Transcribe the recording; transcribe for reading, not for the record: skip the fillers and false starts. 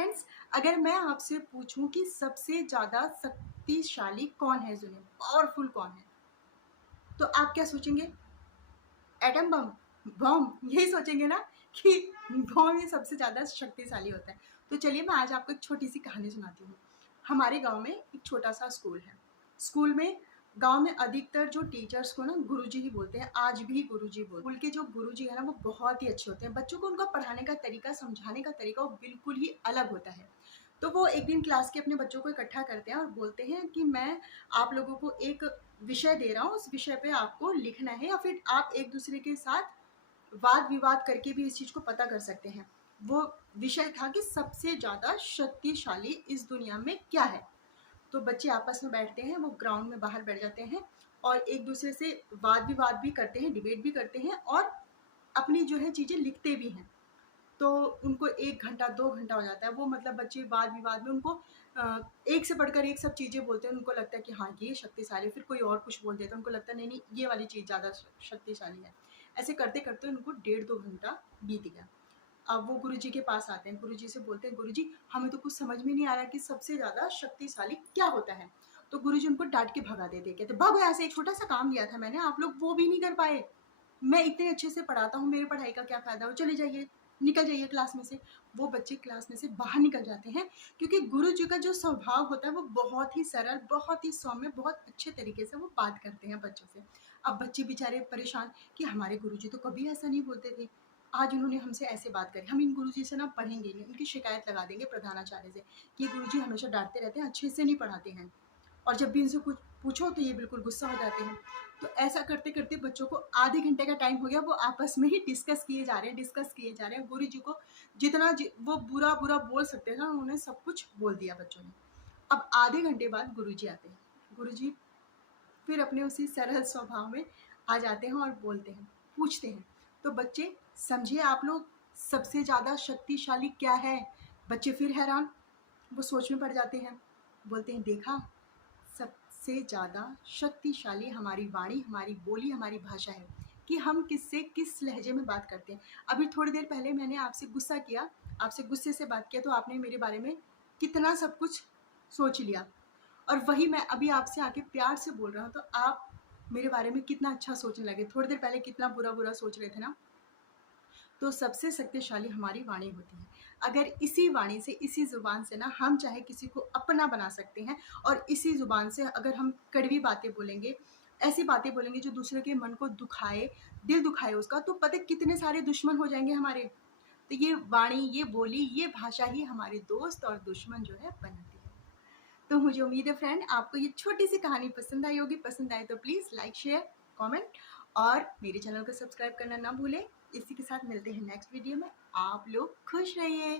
Friends, अगर मैं आपसे पूछूं कि सबसे ज़्यादा शक्तिशाली कौन है इस दुनिया में, पावरफुल कौन है, तो आप क्या सोचेंगे? एटम बम, बम यही सोचेंगे ना कि बम ही सबसे ज़्यादा शक्तिशाली होता है। तो चलिए मैं आज आपको एक छोटी सी कहानी सुनाती हूँ। हमारे गांव में एक छोटा सा स्कूल है। स्कूल में गांव में अधिकतर जो टीचर्स को ना गुरुजी ही बोलते हैं, आज भी गुरुजी बोलते हैं। स्कूल के जो गुरुजी है ना वो बहुत ही अच्छे होते हैं। बच्चों को उनका पढ़ाने का तरीका, समझाने का तरीका वो बिल्कुल ही अलग होता है। तो वो एक दिन क्लास के अपने बच्चों को इकट्ठा करते हैं और बोलते हैं कि मैं आप लोगों को एक विषय दे रहा हूँ, उस विषय पे आपको लिखना है या फिर आप एक दूसरे के साथ वाद विवाद करके भी इस चीज को पता कर सकते हैं। वो विषय था कि सबसे ज्यादा शक्तिशाली इस दुनिया में क्या है। तो बच्चे आपस में बैठते हैं, वो ग्राउंड में बाहर बैठ जाते हैं और एक दूसरे से वाद विवाद भी करते हैं, डिबेट भी करते हैं और अपनी जो है चीजें लिखते भी हैं। तो उनको 1 घंटा 2 घंटा हो जाता है। वो मतलब बच्चे वाद विवाद में उनको एक से बढ़कर एक सब चीज़ें बोलते हैं। उनको लगता है कि हाँ ये शक्तिशाली है, फिर कोई और कुछ बोल देता है, उनको लगता है नहीं नहीं ये वाली चीज़ ज़्यादा शक्तिशाली है। ऐसे करते करते उनको 1.5-2 घंटा बीत गया। अब वो गुरुजी के पास आते हैं, गुरुजी से बोलते हैं गुरुजी हमें तो कुछ समझ में नहीं आ रहा कि सबसे ज़्यादा शक्तिशाली क्या होता है। तो गुरुजी उनको डांट के भगा देते, कहते भागो यहाँ से, एक छोटा सा काम दिया था मैंने, आप लोग वो भी नहीं कर पाए। मैं इतने अच्छे से पढ़ाता हूँ, मेरी पढ़ाई का क्या फ़ायदा हो, चले जाइए, निकल जाइए क्लास में से। वो बच्चे क्लास में से बाहर निकल जाते हैं क्योंकि गुरु जी का जो स्वभाव होता है वो बहुत ही सरल, बहुत ही सौम्य, बहुत अच्छे तरीके से वो बात करते हैं बच्चों से। अब बच्चे बेचारे परेशान कि हमारे गुरु जी तो कभी ऐसा नहीं बोलते थे, आज उन्होंने हमसे ऐसे बात करी, हम इन गुरु जी से ना पढ़ेंगे नहीं, उनकी शिकायत लगा देंगे प्रधानाचार्य से कि गुरु जी हमेशा डांटते रहते हैं, अच्छे से नहीं पढ़ाते हैं और जब भी इनसे कुछ पूछो तो ये बिल्कुल गुस्सा हो जाते हैं। तो ऐसा करते करते बच्चों को आधे घंटे का टाइम हो गया, वो आपस में ही डिस्कस किए जा रहे हैं। गुरु जी को जितना वो बुरा बुरा बोल सकते थे ना, उन्होंने सब कुछ बोल दिया बच्चों ने। अब आधे घंटे बाद गुरु जी आते हैं। गुरु जी फिर अपने उसी सरल स्वभाव में आ जाते हैं और बोलते हैं, पूछते हैं। तो बच्चे समझिए आप लोग, सबसे ज़्यादा शक्तिशाली क्या है? बच्चे फिर हैरान, वो सोच में पड़ जाते हैं। बोलते हैं देखा, सबसे ज़्यादा शक्तिशाली हमारी वाणी, हमारी बोली, हमारी भाषा है कि हम किससे किस लहजे में बात करते हैं। अभी थोड़ी देर पहले मैंने आपसे गुस्सा किया, आपसे गुस्से से बात किया, तो आपने मेरे बारे में कितना सब कुछ सोच लिया, और वही मैं अभी आपसे आके प्यार से बोल रहा हूँ तो आप मेरे बारे में कितना अच्छा सोचने लगे। थोड़ी देर पहले कितना बुरा बुरा सोच रहे थे ना। तो सबसे शक्तिशाली हमारी वाणी होती है। अगर इसी वाणी से, इसी ज़ुबान से ना हम चाहे किसी को अपना बना सकते हैं, और इसी ज़ुबान से अगर हम कड़वी बातें बोलेंगे, ऐसी बातें बोलेंगे जो दूसरे के मन को दुखाए, दिल दुखाए उसका, तो पता कितने सारे दुश्मन हो जाएंगे हमारे। तो ये वाणी, ये बोली, ये भाषा ही हमारे दोस्त और दुश्मन जो है बनाती है। तो मुझे उम्मीद है फ्रेंड आपको ये छोटी सी कहानी पसंद आई होगी। पसंद आए तो प्लीज़ लाइक, शेयर, कमेंट और मेरे चैनल को सब्सक्राइब करना ना भूलें। इसी के साथ मिलते हैं नेक्स्ट वीडियो में। आप लोग खुश रहिए।